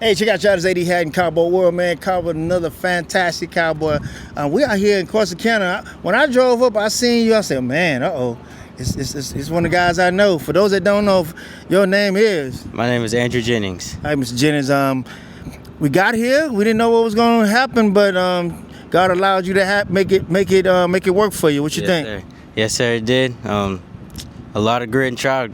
Hey, check out y'all. This 80 Hat in Cowboy World, man. Cowboy, another fantastic cowboy. We out here in Corsicana. When I drove up, I seen you. I said, man, it's one of the guys I know. For those that don't know, your name is? My name is Andrew Jennings. Hi, Mr. Jennings. We got here. We didn't know what was going to happen, but God allowed you to make it work for you. What you think? Sir. Yes, sir. It did. A lot of grit and trial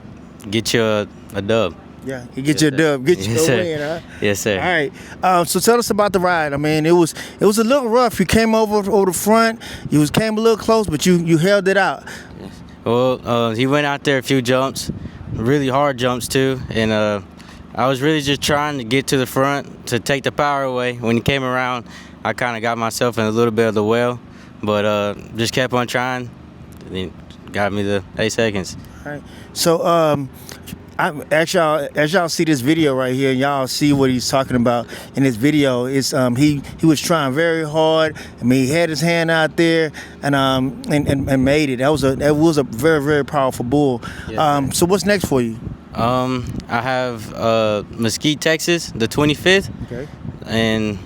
get you a dub. Yeah, you get your dub, get your win, huh? Yes, sir. All right. So tell us about the ride. I mean, it was a little rough. You came over the front. You came a little close, but you held it out. Yes. Well, he went out there a few jumps, really hard jumps too, and I was really just trying to get to the front to take the power away. When he came around, I kind of got myself in a little bit of the well, but just kept on trying. And he got me the 8 seconds. All right. So as y'all see this video right here, y'all see what he's talking about in this video. It's he was trying very hard. I mean, he had his hand out there and made it. That was a very, very powerful bull. Yes, so what's next for you? I have Mesquite, Texas, the 25th. Okay. And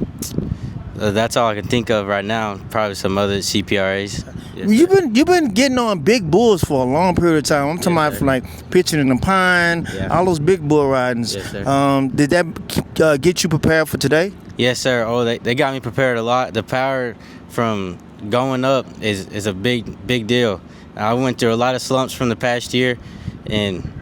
that's all I can think of right now. Probably some other CPRAs. Yes, you've been getting on big bulls for a long period of time. I'm talking about from like pitching in the pine, all those big bull ridings. Yes, sir. Did that get you prepared for today? Yes, sir. Oh, they got me prepared a lot. The power from going up is a big deal. I went through a lot of slumps from the past year, and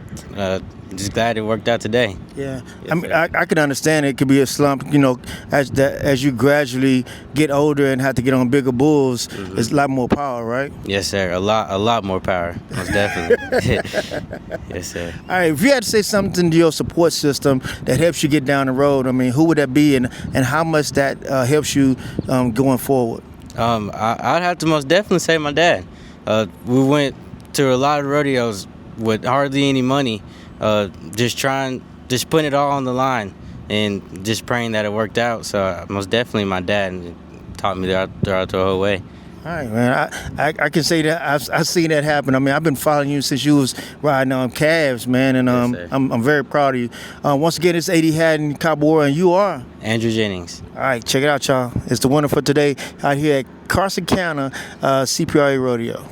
just glad it worked out today. Yeah, yes, I mean, I can understand it could be a slump. You know, as you gradually get older and have to get on bigger bulls, it's a lot more power, right? Yes, sir. A lot more power, most definitely. Yes, sir. All right, if you had to say something to your support system that helps you get down the road, I mean, who would that be, and how much that helps you going forward? I'd have to most definitely say my dad. We went to a lot of rodeos with hardly any money. Just putting it all on the line and just praying that it worked out. So most definitely my dad taught me throughout the whole way. All right, man. I can say that I've seen that happen. I mean, I've been following you since you was riding on calves, man, and yes, I'm very proud of you. Once again, it's 80 Hat in Cowboy, and you are Andrew Jennings. All right, check it out, y'all. It's the winner for today out here at Corsicana CPRA Rodeo.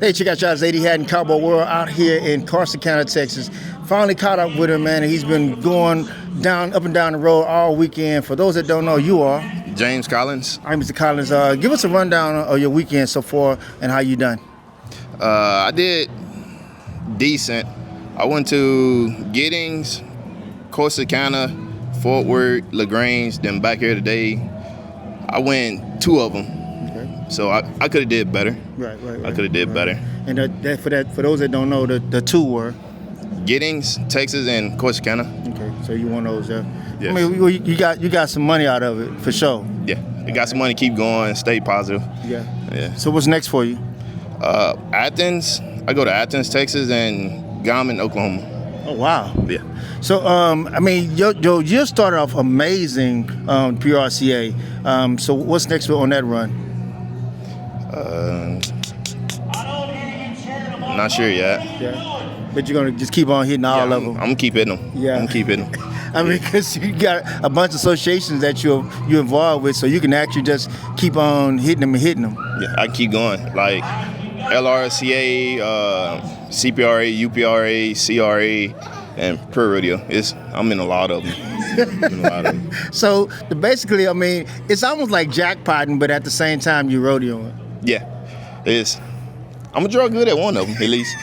Hey, check out y'all's 80 Hat in Cowboy World out here in Corsicana, Texas. Finally caught up with him, man, and he's been going up and down the road all weekend. For those that don't know, you are James Collins. I'm Mr. Collins. Give us a rundown of your weekend so far and how you done. I did decent. I went to Giddings, Corsicana, Fort Worth, LaGrange, then back here today. I went 2 of them. So I could have did better. Right. I could have did better. And for those that don't know, the 2 were Giddings, Texas, and Corsicana. Okay, so you won those. Yes. I mean, you got some money out of it for sure. Yeah, I got some money. Keep going. Stay positive. Yeah. So what's next for you? Athens. I go to Athens, Texas, and Garmin, Oklahoma. Oh wow. Yeah. So I mean, you started off amazing PRCA. So what's next on that run? Not sure yet. Yeah, but you're gonna just keep on hitting all of them. I'm gonna keep hitting them. Yeah, I'm gonna keep hitting them. I mean, because you got a bunch of associations that you're involved with, so you can actually just keep on hitting them. Yeah, I keep going. Like LRCA, CPRA, UPRA, CRA, and Pro Rodeo. I'm in a lot of them. So basically, I mean, it's almost like jackpotting, but at the same time, you're rodeoing. Yeah, it is. I'm gonna draw good at one of them at least.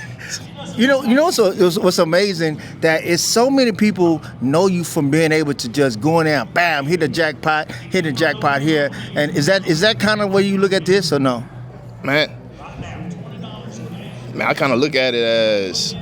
You know what's amazing, that it's so many people know you from being able to just go in there and bam, hit a jackpot here. And is that kind of where you look at this or no? Man, I kind of look at it as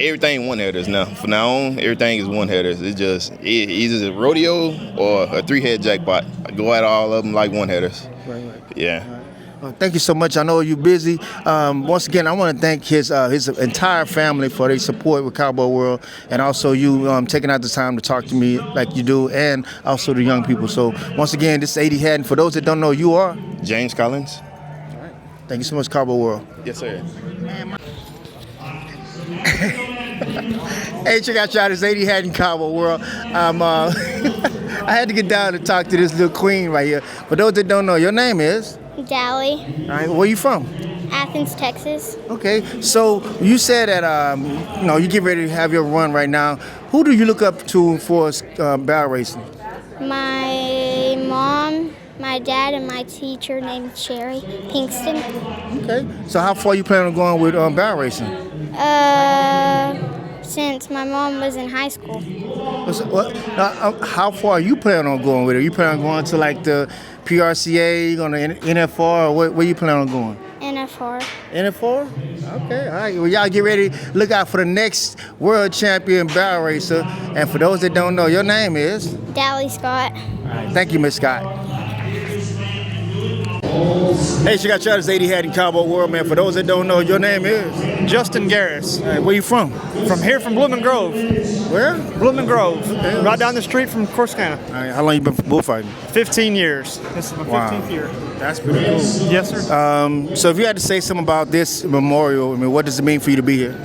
everything one-headers now. From now on, everything is one-headers. It's just either a rodeo or a 3-head jackpot. I go at all of them like one-headers. Right. Yeah. Well, thank you so much. I know you're busy. Once again, I want to thank his entire family for their support with Cowboy World, and also you taking out the time to talk to me like you do, and also the young people. So once again, this is 80 Hat, and for those that don't know, you are James Collins. All right. Thank you so much, Cowboy World. Yes, sir. Hey, check out y'all. This lady had in CowboyWorld. I had to get down and talk to this little queen right here. For those that don't know, your name is? Dally, All right, where you from? Athens, Texas. Okay, so you said that you get ready to have your run right now. Who do you look up to for barrel racing? My mom, my dad, and my teacher named Sherry Pinkston. Okay, so how far you plan on going with barrel racing? Since my mom was in high school. How far are you planning on going with it? You plan on going to like the PRCA, on the NFR, or where you plan on going? NFR. NFR? Okay, all right. Well, y'all get ready. Look out for the next world champion barrel racer. And for those that don't know, your name is? Dally Scott. All right, thank you, Miss Scott. Hey, check out y'all. This 80 Hat in CowboyWorld, man. For those that don't know, your name is? Justin Garris. All right, where you from? From here, from Blooming Grove. Where? Blooming Grove. Right down the street from Corsicana. All right, how long you been bullfighting? 15 years. This is my 15th year. That's pretty cool. Yes, sir. So if you had to say something about this memorial, I mean, what does it mean for you to be here?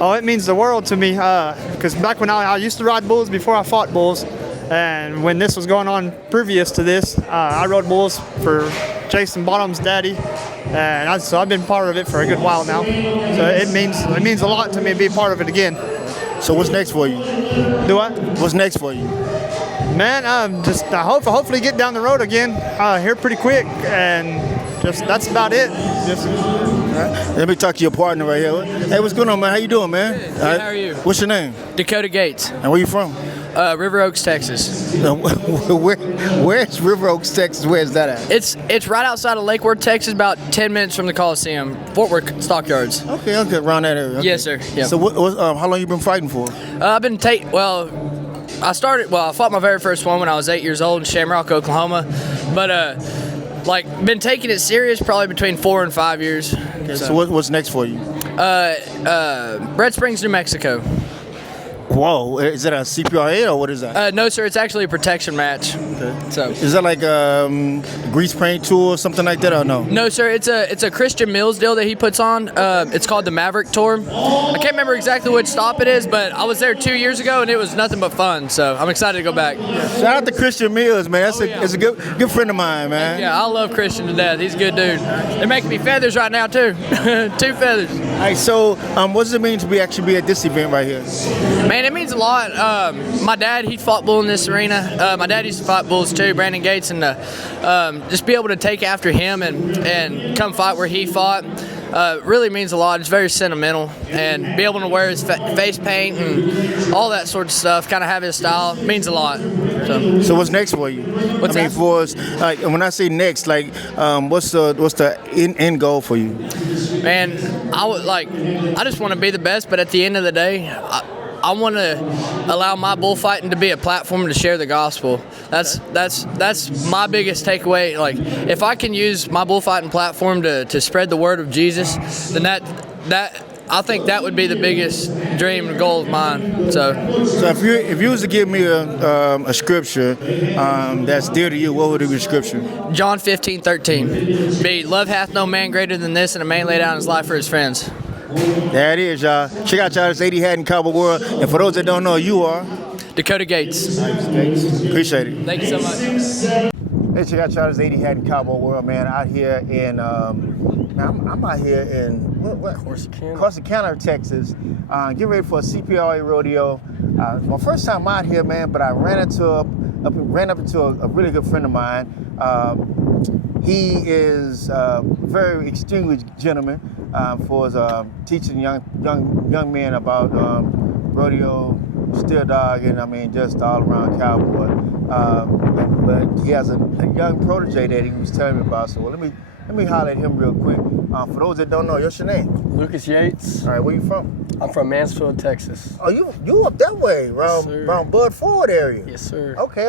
Oh, it means the world to me. Because back when I used to ride bulls before I fought bulls, and when this was going on previous to this, I rode bulls for Jason Bottom's daddy, and so I've been part of it for a good while now. So it means a lot to me to be part of it again. So what's next for you? Do what? What's next for you? Man, I hopefully get down the road again here pretty quick, and that's about it. Let me talk to your partner right here. Hey, what's going on, man? How you doing, man? Good. How are you? What's your name? Dakota Gates, And where you from? River Oaks, Texas. Where's River Oaks, Texas? Where's that at? It's right outside of Lake Worth, Texas, about 10 minutes from the Coliseum, Fort Worth Stockyards. Okay, around that area. Okay. Yes, sir. Yeah. So how long you been fighting for? I fought my very first one when I was 8 years old in Shamrock, Oklahoma, but been taking it serious probably between 4 and 5 years. Okay, so what's next for you? Red Springs, New Mexico. Whoa, is that a CPRA or what is that? No, sir, it's actually a protection match. Okay. So is that like a grease paint tour or something like that, or no? No, sir, it's a Christian Mills deal that he puts on. It's called the Maverick Tour. I can't remember exactly which stop it is, but I was there 2 years ago and it was nothing but fun. So I'm excited to go back. Shout out to Christian Mills, man. It's a good friend of mine, man. Yeah, I love Christian to death. He's a good dude. They're making me feathers right now too. 2 feathers. All right, so what does it mean to actually be at this event right here? Man, it means a lot. My dad, he fought bull in this arena. My dad used to fight bulls too, Brandon Gates, and just be able to take after him and come fight where he fought really means a lot. It's very sentimental, and be able to wear his face paint and all that sort of stuff, kind of have his style, means a lot. So what's next for you? What's that? For us, like when I say next, like what's the end goal for you? Man, I just want to be the best, but at the end of the day, I want to allow my bullfighting to be a platform to share the gospel. That's my biggest takeaway. Like, if I can use my bullfighting platform to spread the word of Jesus, then that I think that would be the biggest dream and goal of mine. So if you was to give me a scripture that's dear to you, what would it be the scripture? John 15:13. Be love hath no man greater than this, and a man lay down his life for his friends. There it is, y'all. Check out y'all. This 80 Hat in CowboyWorld. And for those that don't know, you are Dakota Gates. Appreciate it. Thank you so much. Hey, check out y'all. This 80 Hat in CowboyWorld, man. Out here in I'm out here in Corsicana, Texas. Get ready for a CPRA rodeo. My first time out here, man. But I ran up into a really good friend of mine. He is a very extinguished gentleman for his teaching young men about rodeo, steel dog, and just all around cowboy. But he has a young protege that he was telling me about. So let me holler at him real quick. For those that don't know, what's your name? Lucas Yates. All right, where you from? I'm from Mansfield, Texas. Oh, you up that way, around Bud Ford area? Yes, sir. Okay.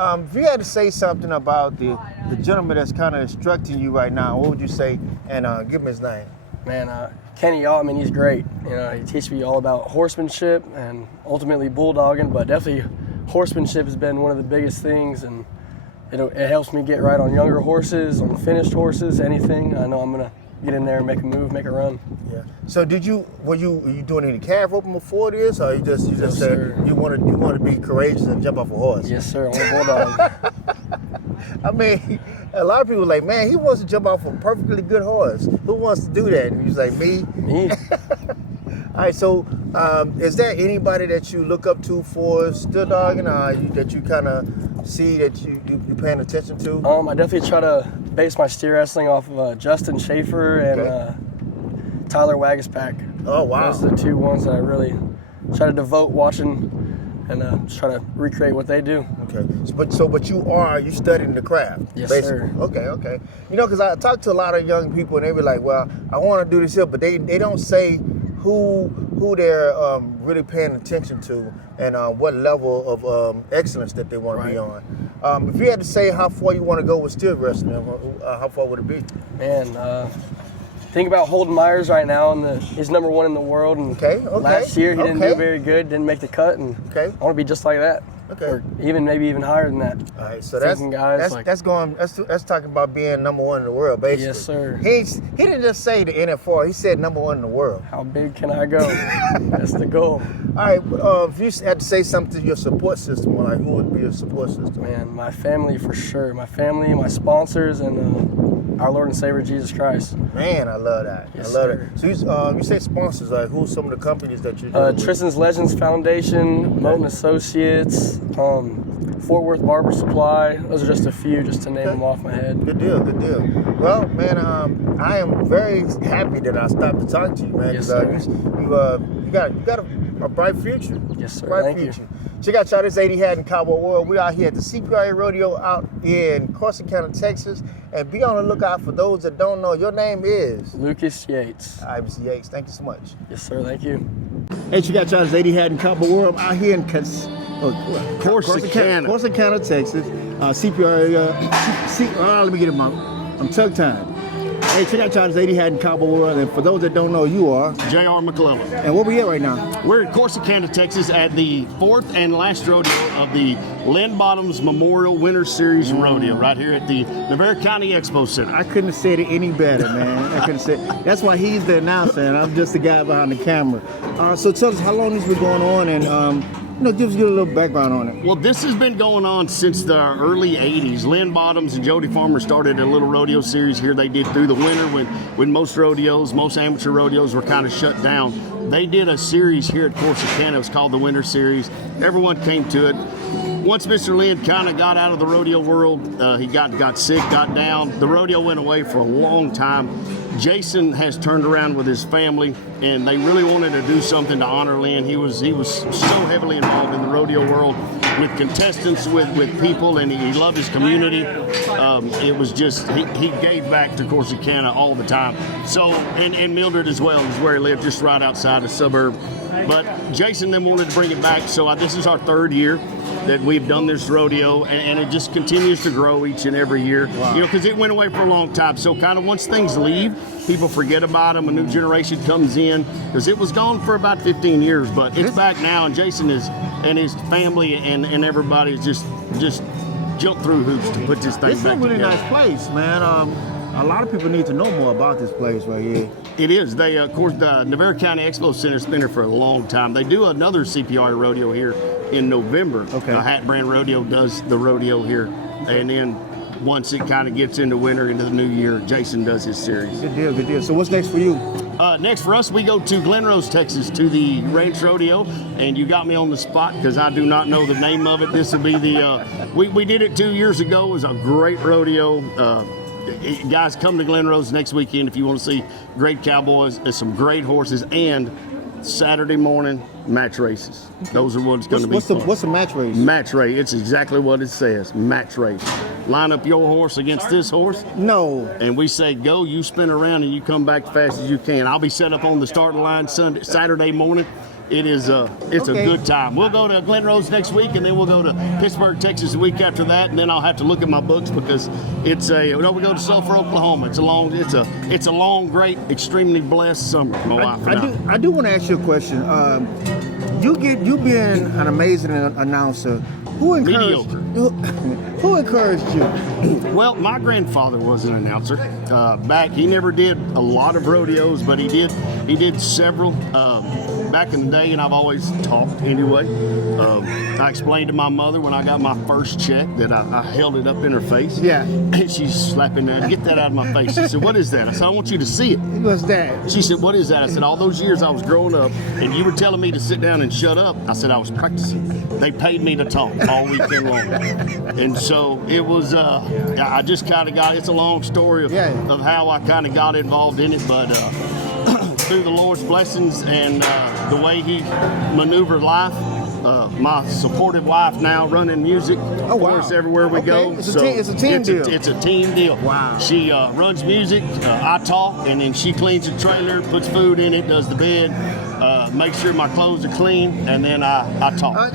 If you had to say something about the gentleman that's kind of instructing you right now, what would you say? And give him his name. Man, Kenny Altman, he's great. He teaches me all about horsemanship and ultimately bulldogging, but definitely horsemanship has been one of the biggest things, and it helps me get right on younger horses, on finished horses, anything. I know I'm gonna get in there, make a move, make a run. Yeah. So were you doing any calf roping before this, or you just Yes, said sir. you want to be courageous and jump off a horse? Yes, sir. I'm a bulldog. I mean, a lot of people are like, man, he wants to jump off a perfectly good horse. Who wants to do that? And he's like, me. Me. All right. So, is there anybody that you look up to for still dogging, or that you kind of see that you paying attention to? I definitely try to base my steer wrestling off of Justin Schaefer and Tyler Wagaspack. Oh, wow. Those are the two ones that I really try to devote watching and just try to recreate what they do. Okay, but you studying the craft? Yes, basically. sir. Okay. You know, because I talk to a lot of young people and they be like, well, I want to do this here, but they don't say who they're really paying attention to and what level of excellence that they want to be on. If you had to say how far you want to go with still wrestling, how far would it be? Man, think about Holden Myers right now, and he's number 1 in the world. And last year he didn't do very good, didn't make the cut, and I want to be just like that. Okay. Or maybe even higher than that. All right, so that's talking about being number 1 in the world, basically. Yes, sir. He didn't just say the NFR. He said number 1 in the world. How big can I go? That's the goal. All right, if you had to say something to your support system, like who would be your support system? Man, my family for sure. My family, my sponsors, and our Lord and Savior Jesus Christ. Man, I love that. Yes, I love sir. it. So you say sponsors, like who's some of the companies that you're doing? Tristan's Legends Foundation, Moten Associates, Fort Worth Barber Supply. Those are just a few, just to name them off my head. Good deal. Well, man, I am very happy that I stopped to talk to you, man. Yes, sir. You got a bright future. Yes, sir. Bright Thank future. you. Check out y'all, this 80 Hat in CowboyWorld. We out here at the CPRA Rodeo out in Carson County, Texas. And be on the lookout for those that don't know. Your name is? Lucas Yates. All right, Mr. Yates. Thank you so much. Yes, sir. Thank you. Hey, check out y'all, this 80 Hat in CowboyWorld. I'm out here in Corsicana, Texas. CPRA. Let me get him out. I'm tongue tied. Hey, check out y'all, this 80 Hat in CowboyWorld. And for those that don't know, you are J.R. McClellan. And where we at right now? We're in Corsicana, Texas at the 4th and last rodeo of the Lynn Bottoms Memorial Winter Series Rodeo right here at the Navarre County Expo Center. I couldn't have said it any better, man. I couldn't say that's why he's the announcer and I'm just the guy behind the camera. So tell us how long this been going on and give us a little background on it. Well, this has been going on since the early 80s. Lynn Bottoms and Jody Farmer started a little rodeo series here they did through the winter when most amateur rodeos were kind of shut down. They did a series here at Corsicana. It was called the Winter Series. Everyone came to it. Once Mr. Lynn kind of got out of the rodeo world, he got sick, got down. The rodeo went away for a long time. Jason has turned around with his family, and they really wanted to do something to honor Lynn. He was so heavily involved in the rodeo world with contestants, with people, and he loved his community. It was just, he gave back to Corsicana all the time. So, and Mildred as well is where he lived, just right outside the suburb. But Jason then wanted to bring it back, so this is our 3rd year that we've done this rodeo, and it just continues to grow each and every year. Wow. Because it went away for a long time. So kind of once things leave, people forget about them, a new generation comes in, because it was gone for about 15 years, but it's back now, and Jason and his family and everybody is just jumped through hoops to put this thing back together. This is a really nice place, man. A lot of people need to know more about this place right here. It is. They, of course, the Navarre County Expo Center's been here for a long time. They do another CPR rodeo here in November. Okay. Hat Brand Rodeo does the rodeo here, and then once it kind of gets into winter, into the new year, Jason does his series. Good deal. So what's next for you? Next for us, we go to Glen Rose, Texas, to the Ranch Rodeo, and you got me on the spot because I do not know the name of it. This will be the, we did it 2 years ago. It was a great rodeo. Guys, come to Glen Rose next weekend if you want to see great cowboys and some great horses, and Saturday morning match races. Those are what's going to be fun. What's a match race? Match race. It's exactly what it says. Match race. Line up your horse against this horse. No. And we say go, you spin around, and you come back as fast as you can. I'll be set up on the starting line Saturday morning. It is it's a good time. We'll go to Glen Rose next week, and then we'll go to Pittsburgh, Texas the week after that, and then I'll have to look at my books because we go to Sulphur, Oklahoma. It's a long, great, extremely blessed summer. My wife and I do want to ask you a question. you being an amazing announcer. Who encouraged who encouraged you? Well, my grandfather was an announcer. He never did a lot of rodeos, but he did several back in the day, and I've always talked anyway. I explained to my mother when I got my first check that I held it up in her face. Yeah. And she's slapping that, get that out of my face. She said, "What is that?" I said, "I want you to see it." What's that? She said, "What is that?" I said, "All those years I was growing up, and you were telling me to sit down and shut up." I said, "I was practicing. They paid me to talk all weekend long." And so it was, I just kind of it's a long story of how I kind of got involved in it, but through the Lord's blessings and the way He maneuvered life, my supportive wife now running music for us everywhere we go. It's a team deal. It's a team deal. Wow. She runs music, I talk, and then she cleans the trailer, puts food in it, does the bed, makes sure my clothes are clean, and then I talk.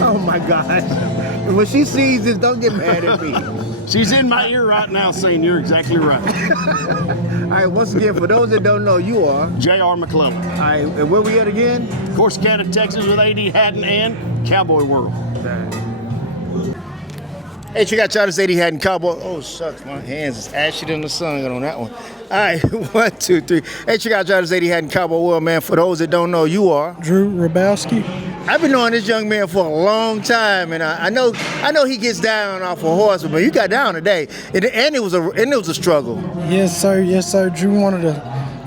Oh my gosh. When she sees this, don't get mad at me. She's in my ear right now saying you're exactly right. All right, once again, for those that don't know, you are J.R. McClellan. All right, and where we at again? Corsicana, Texas with A.D. Haddon and CowboyWorld. Hey, check out y'all, this A.D. Haddon Cowboy. Oh, shucks, my hands is ashy than the sun on that one. All right, 1, 2, 3. Hey, check out y'all, this A.D. Haddon CowboyWorld, man. For those that don't know, you are Drew Rabowski. I've been knowing this young man for a long time, and I know he gets down off a horse, but you got down today, and it was a struggle. Yes, sir. Drew, one of the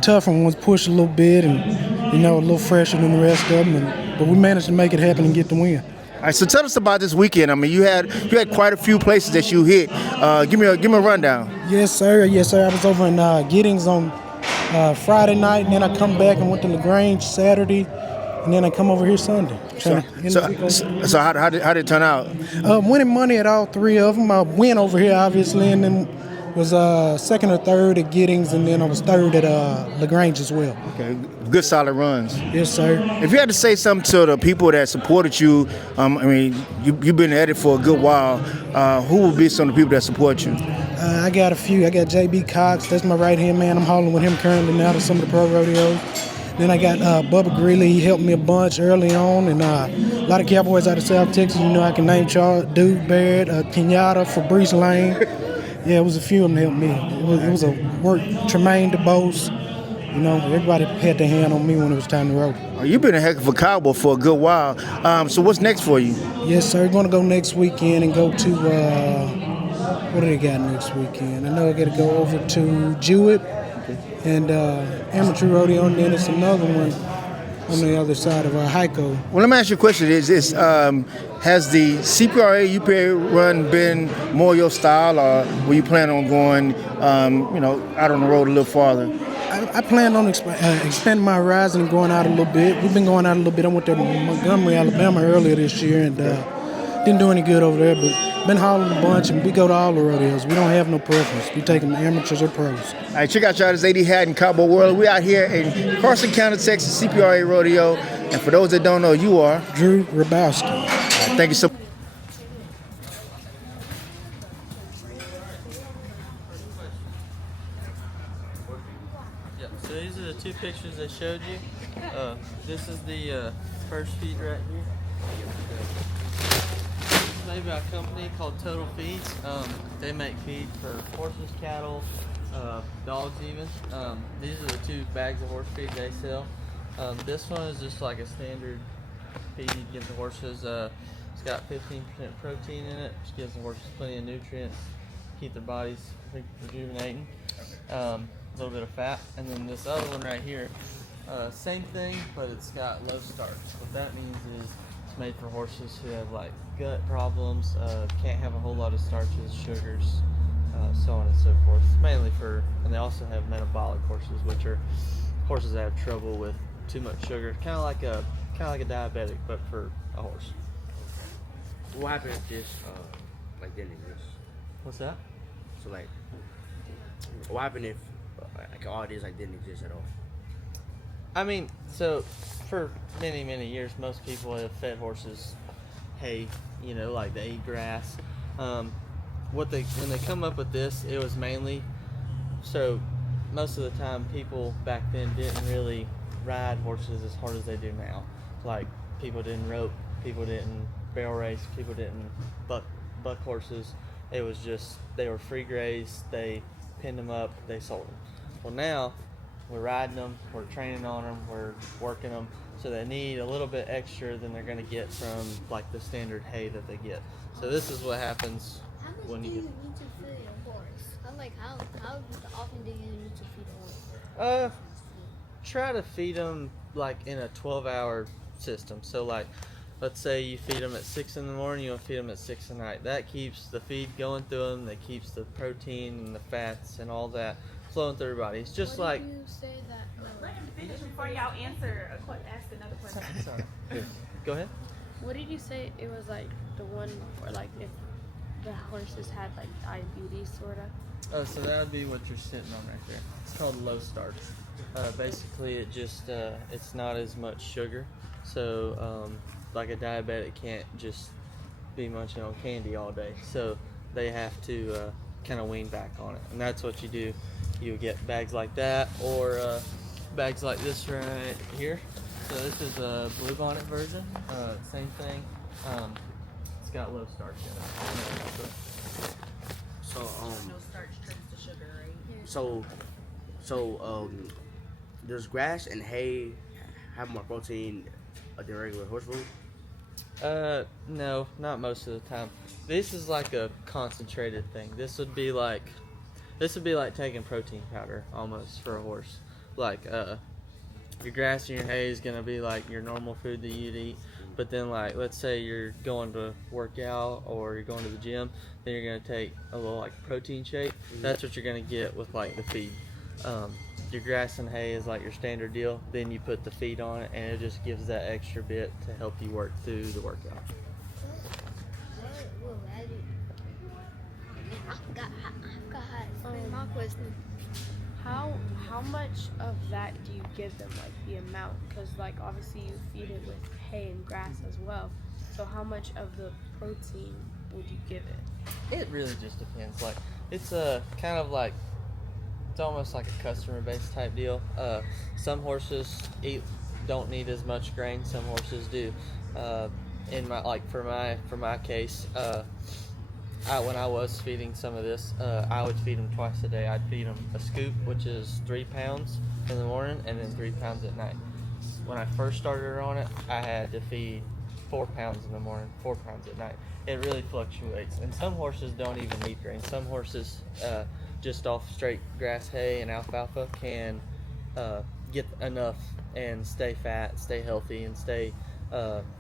tougher ones, pushed a little bit, and a little fresher than the rest of them, but we managed to make it happen and get the win. All right, so tell us about this weekend. I mean, you had quite a few places that you hit. Give me a rundown. Yes, sir. I was over in Giddings on Friday night, and then I come back and went to LaGrange Saturday, and then I come over here Sunday. So how did it turn out? Winning money at all three of them. I went over here, obviously, and then was second or third at Giddings, and then I was third at LaGrange as well. Okay, good solid runs. Yes, sir. If you had to say something to the people that supported you, you've been at it for a good while. Who would be some of the people that support you? I got a few. I got J.B. Cox. That's my right-hand man. I'm hauling with him currently now to some of the pro rodeos. Then I got Bubba Greeley. He helped me a bunch early on. And a lot of cowboys out of South Texas. I can name Charles, Duke Barrett, Kenyatta, Fabrice Lane. Yeah, it was a few of them that helped me. It was a work. Tremaine DeBose. Everybody had their hand on me when it was time to roll. You've been a heck of a cowboy for a good while. So what's next for you? Yes, sir. We're going to go next weekend and go to, what do they got next weekend? I know I got to go over to Jewett and Amateur Rodeo, and then it's another one on the other side of Heiko. Well, let me ask you a question. Has the CPRA UPA run been more your style, or were you planning on going, out on the road a little farther? I plan on expanding my horizon and going out a little bit. We've been going out a little bit. I went to Montgomery, Alabama earlier this year and didn't do any good over there, but been hauling a bunch, and we go to all the rodeos. We don't have no preference. We take them amateurs or pros. All right, check out y'all, this A.D. Haddon CowboyWorld. We're out here in Carson County, Texas, CPRA Rodeo. And for those that don't know, you are Drew Rabowski. All right, thank you so much. So these are the two pictures I showed you. This is the first feed right here. It's made by a company called Total Feeds. They make feed for horses, cattle, dogs even. These are the two bags of horse feed they sell. This one is just like a standard feed you give the horses. It's got 15% protein in it, which gives the horses plenty of nutrients, keep their bodies rejuvenating. A little bit of fat, and then this other one right here, same thing, but it's got low starch. What that means is it's made for horses who have like gut problems, can't have a whole lot of starches, sugars, so on and so forth. It's mainly and they also have metabolic horses, which are horses that have trouble with too much sugar, kind of like a diabetic, but for a horse. What happened if this didn't exist? What's that? So what happened if all it is didn't exist at all? I mean, so for many, many years, most people have fed horses hay, like they eat grass. When they come up with this, it was mainly, so most of the time people back then didn't really ride horses as hard as they do now. Like, people didn't rope, people didn't barrel race, people didn't buck horses. It was just, they were free graze, they pinned them up, they sold them. Well, now we're riding them, we're training on them, we're working them, so they need a little bit extra than they're going to get from like the standard hay that they get. So this is what happens when you How much do you need to feed a horse? How often do you need to feed a horse? Try to feed them like in a 12-hour system. So like, let's say you feed them at 6 in the morning, you want to feed them at 6 at night. That keeps the feed going through them, that keeps the protein and the fats and all that flowing through your body. It's just What like... do you say that... Let him finish before y'all ask another question. Sorry. Here. Go ahead. What did you say it was like the one where like if the horses had like diabetes sort of? Oh, so that would be what you're sitting on right there. It's called low starch. Basically, it just it's not as much sugar. So like a diabetic can't just be munching on candy all day. So they have to kind of wean back on it, and that's what you do. You get bags like that, or bags like this right here. So this is a bluebonnet version. Same thing. It's got low starch in it. So No starch turns to sugar, right? so does grass and hay have more protein than regular horse food? No, not most of the time. This is like a concentrated thing. This would be like taking protein powder almost for a horse. Like your grass and your hay is gonna be like your normal food that you'd eat. But then, like, let's say you're going to work out or you're going to the gym, then you're gonna take a little like protein shake. That's what you're gonna get with like the feed. Your grass and hay is like your standard deal. Then you put the feed on it, and it just gives that extra bit to help you work through the workout. My question. How much of that do you give them, like the amount? Because like obviously you feed it with hay and grass as well. So how much of the protein would you give it? It really just depends. Like, it's a kind of like, it's almost like a customer based type deal. Some horses don't need as much grain. Some horses do. In my, like, for my case, when I was feeding some of this, I would feed them twice a day. I'd feed them a scoop, which is 3 pounds in the morning, and then 3 pounds at night. When I first started on it, I had to feed 4 pounds in the morning, 4 pounds at night. It really fluctuates, and some horses don't even need grain. Some horses, just off straight grass, hay, and alfalfa, can get enough and stay fat, stay healthy, and stay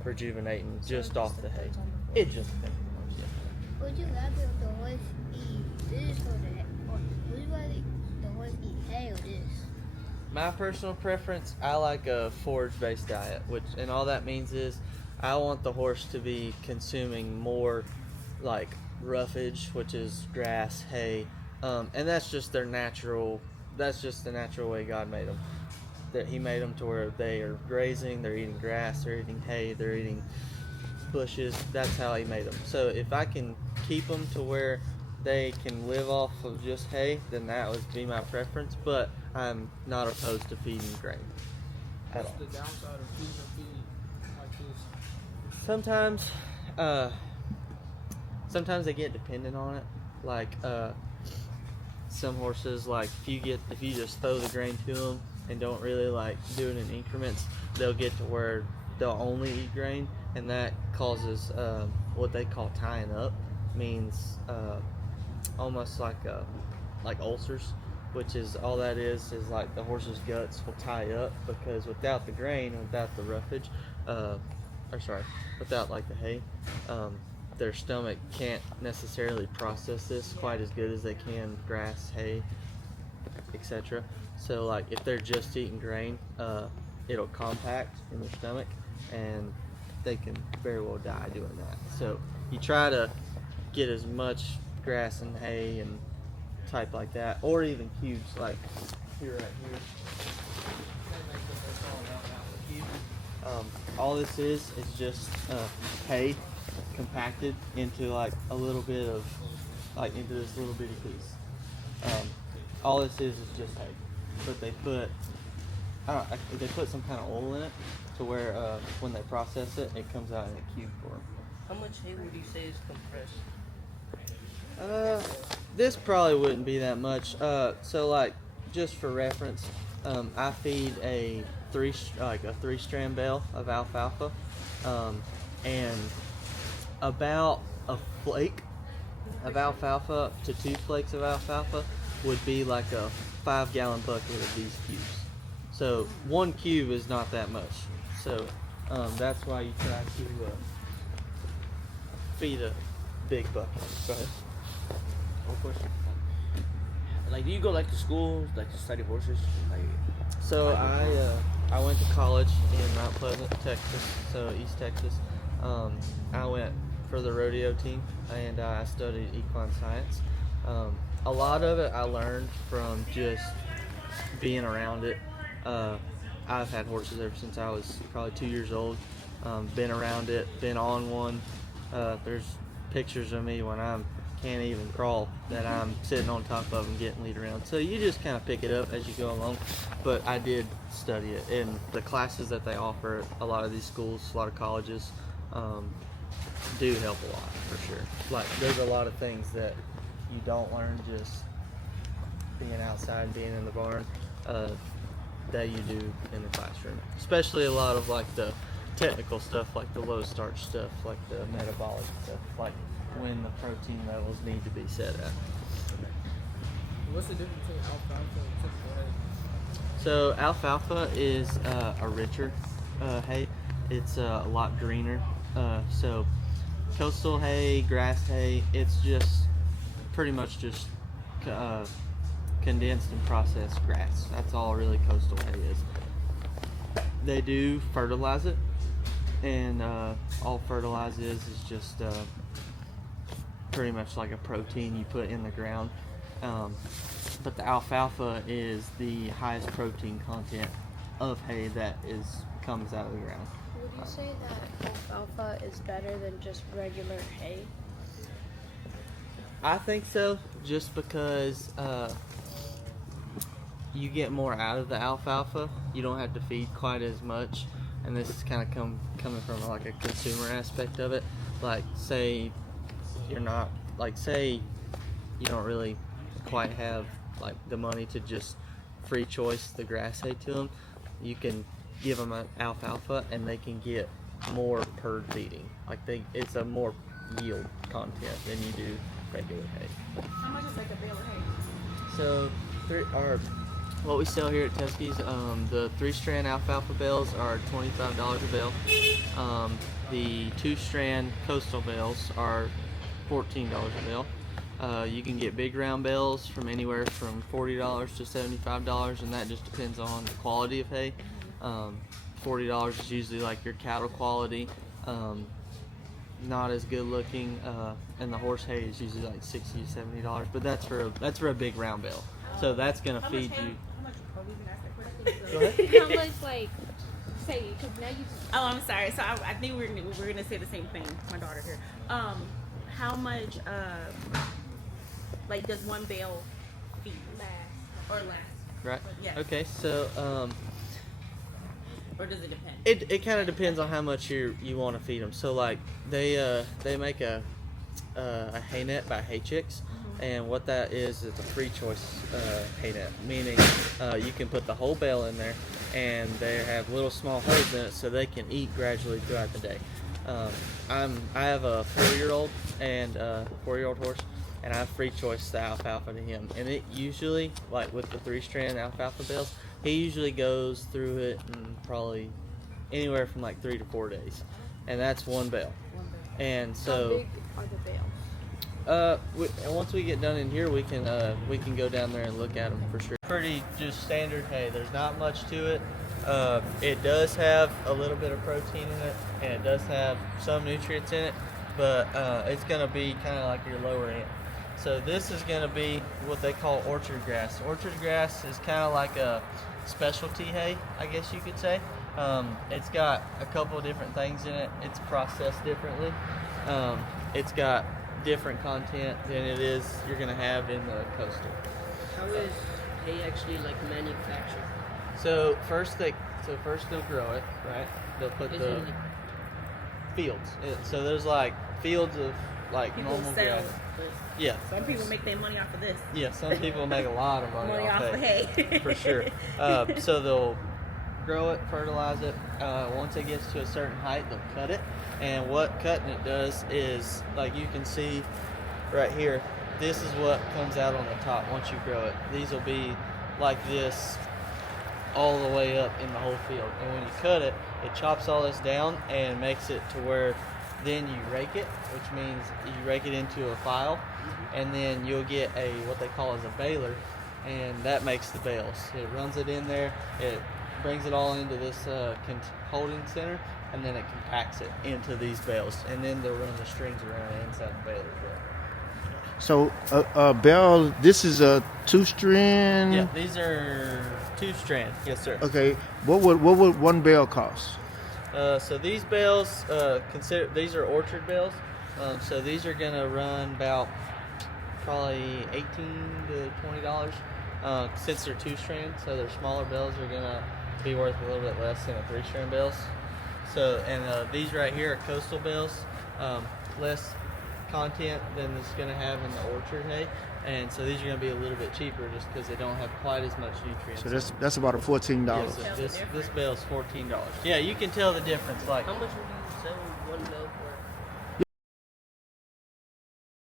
rejuvenating just off the hay. It just depends. Would you rather the horse eat this or that? Or would you rather the horse eat hay or this? My personal preference, I like a forage-based diet, and all that means is I want the horse to be consuming more like roughage, which is grass, hay, and that's just the natural way God made them. That He made them to where they are grazing, they're eating grass, they're eating hay, they're eating bushes. That's how He made them. So if I can keep them to where they can live off of just hay, then that would be my preference. But I'm not opposed to feeding grain at all. What's the downside of feeding a feed like this? Sometimes they get dependent on it. Like some horses, like if you just throw the grain to them and don't really like do it in increments, they'll get to where they'll only eat grain, and that causes what they call tying up. Means almost like ulcers, which is all that is like the horse's guts will tie up, because without the grain, without the roughage, without like the hay, their stomach can't necessarily process this quite as good as they can grass, hay, etc. So like if they're just eating grain, it'll compact in their stomach, and they can very well die doing that. So you try to get as much grass and hay and type like that, or even cubes like here, right here. All this is just hay compacted into like a little bit of into this little bitty piece. All this is just hay, but they put they put some kind of oil in it to where when they process it, it comes out in a cube form. How much hay would you say is compressed? This probably wouldn't be that much. So like, just for reference, I feed a three-strand bale of alfalfa, and about a flake of alfalfa to 2 flakes of alfalfa would be like a 5-gallon bucket of these cubes. So 1 cube is not that much. So that's why you try to feed a big bucket. Go ahead. One question. Like, do you go like to schools, like to study horses? Like, so I went to college in Mount Pleasant, Texas, so East Texas. I went for the rodeo team, and I studied equine science. A lot of it I learned from just being around it. I've had horses ever since I was probably 2 years old. Been around it, been on one. There's pictures of me when I can't even crawl that I'm sitting on top of them getting lead around. So you just kind of pick it up as you go along. But I did study it, and the classes that they offer at a lot of these schools, a lot of colleges, do help a lot for sure. Like, there's a lot of things that you don't learn just being outside, being in the barn, that you do in the classroom. Especially a lot of like the technical stuff, like the low starch stuff, like the metabolic stuff, like when the protein levels need to be set at. What's the difference between alfalfa and typical hay? So alfalfa is a richer hay. It's a lot greener. So coastal hay, grass hay, it's just pretty much just condensed and processed grass. That's all really coastal hay is. They do fertilize it, and all fertilize is just pretty much like a protein you put in the ground. But the alfalfa is the highest protein content of hay that comes out of the ground. Would you say that alfalfa is better than just regular hay? I think so, just because you get more out of the alfalfa. You don't have to feed quite as much, and this is kind of coming from like a consumer aspect of it. Like, say you don't really quite have like the money to just free choice the grass hay to them. You can give them an alfalfa, and they can get more per feeding. Like, it's a more yield content than you do regular hay. How much is like a bale of hay? So what we sell here at Teskey's, the 3-strand alfalfa bales are $25 a bale. The 2-strand coastal bales are $14 a bale. You can get big round bales from anywhere from $40 to $75, and that just depends on the quality of hay. $40 is usually like your cattle quality, not as good looking, and the horse hay is usually like $60 to $70, but that's for a big round bale. So that's gonna feed you. Go ahead. How much, like, say, because now you. Oh, I'm sorry. So I think we're gonna say the same thing. My daughter here. How much, like, does one bale feed? Last. Right. Yeah. Okay. So Or does it depend? it kind of depends on how much you want to feed them. So like they make a hay net by Hay Chicks. And what that is a free choice hay net, meaning you can put the whole bale in there, and they have little small holes in it so they can eat gradually throughout the day. I have a 4-year-old and a 4-year-old horse, and I free choice the alfalfa to him. And it usually, like with the 3-strand alfalfa bales, he usually goes through it in probably anywhere from like 3 to 4 days, and that's one bale. And so. How big are the bales? Once we get done in here, we can go down there and look at them for sure. Pretty just standard hay. There's not much to it. It does have a little bit of protein in it, and it does have some nutrients in it, but it's gonna be kind of like your lower end. So this is gonna be what they call orchard grass. Orchard grass is kind of like a specialty hay, I guess you could say. It's got a couple of different things in it. It's processed differently. It's got different content than you're gonna have in the coastal. How is hay actually like manufactured? So first they'll grow it, right? They'll put the fields. So there's like fields of like People normal sell grass. this. Yeah. Some people make their money off of this. Yeah, some people make a lot of money, Money off of hay. for sure. So they'll grow it, fertilize it. Once it gets to a certain height, they'll cut it. And what cutting it does is, like you can see right here, this is what comes out on the top once you grow it. These will be like this all the way up in the whole field. And when you cut it, it chops all this down and makes it to where then you rake it, which means you rake it into a file, and then you'll get what they call as a baler, and that makes the bales. It runs it in there, it brings it all into this holding center, and then it compacts it into these bales, and then they'll run the strings around inside the baler as well. So a bale, this is a 2-strand. Yeah, these are 2-strand. Yes, sir. Okay, what would one bale cost? So these bales, these are orchard bales. So these are gonna run about probably $18 to $20. Since they're 2-strand, so their smaller bales are gonna be worth a little bit less than a 3-strand bales. So these right here are coastal bales, less content than it's gonna have in the orchard hay. And so these are going to be a little bit cheaper just because they don't have quite as much nutrients. So that's about a $14. Yes, this bale is $14. Yeah, you can tell the difference. Like how much would you sell one bale for?